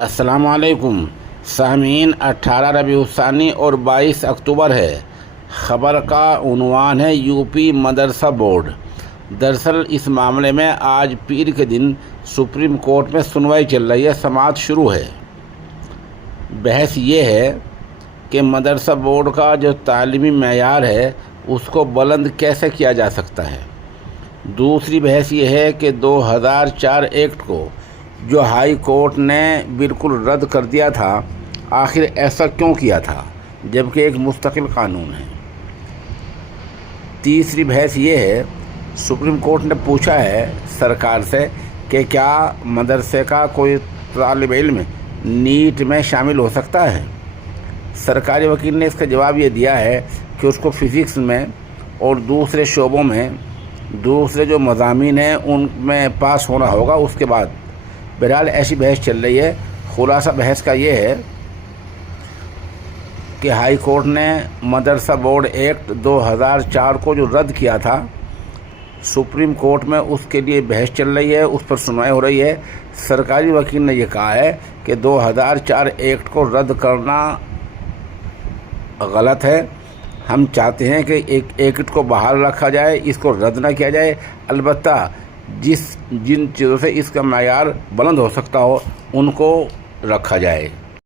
अस्सलाम वालेकुम सामीन। 18 रबीउल सानी और 22 अक्टूबर है। ख़बर का उन्वान है यूपी मदरसा बोर्ड। दरअसल इस मामले में आज पीर के दिन सुप्रीम कोर्ट में सुनवाई चल रही है, समाअत शुरू है। बहस ये है कि मदरसा बोर्ड का जो तालीमी मेयार है उसको बुलंद कैसे किया जा सकता है। दूसरी बहस ये है कि 2004 एक्ट को जो हाई कोर्ट ने बिल्कुल रद्द कर दिया था, आखिर ऐसा क्यों किया था जबकि एक मुस्तकिल कानून है। तीसरी बहस ये है, सुप्रीम कोर्ट ने पूछा है सरकार से कि क्या मदरसे का कोई तालिब इल्म नीट में शामिल हो सकता है। सरकारी वकील ने इसका जवाब ये दिया है कि उसको फ़िज़िक्स में और दूसरे शोबों में दूसरे जो मज़ामीन हैं उनमें पास होना होगा उसके बाद। बहरहाल ऐसी बहस चल रही है। खुलासा बहस का ये है कि हाई कोर्ट ने मदरसा बोर्ड एक्ट 2004 को जो रद्द किया था, सुप्रीम कोर्ट में उसके लिए बहस चल रही है, उस पर सुनवाई हो रही है। सरकारी वकील ने यह कहा है कि 2004 एक्ट को रद्द करना गलत है। हम चाहते हैं कि एक एक्ट को बहाल रखा जाए, इसको रद्द ना किया जाए। अलबत्ता जिन चीज़ों से इसका मेयार बुलंद हो सकता हो उनको रखा जाए।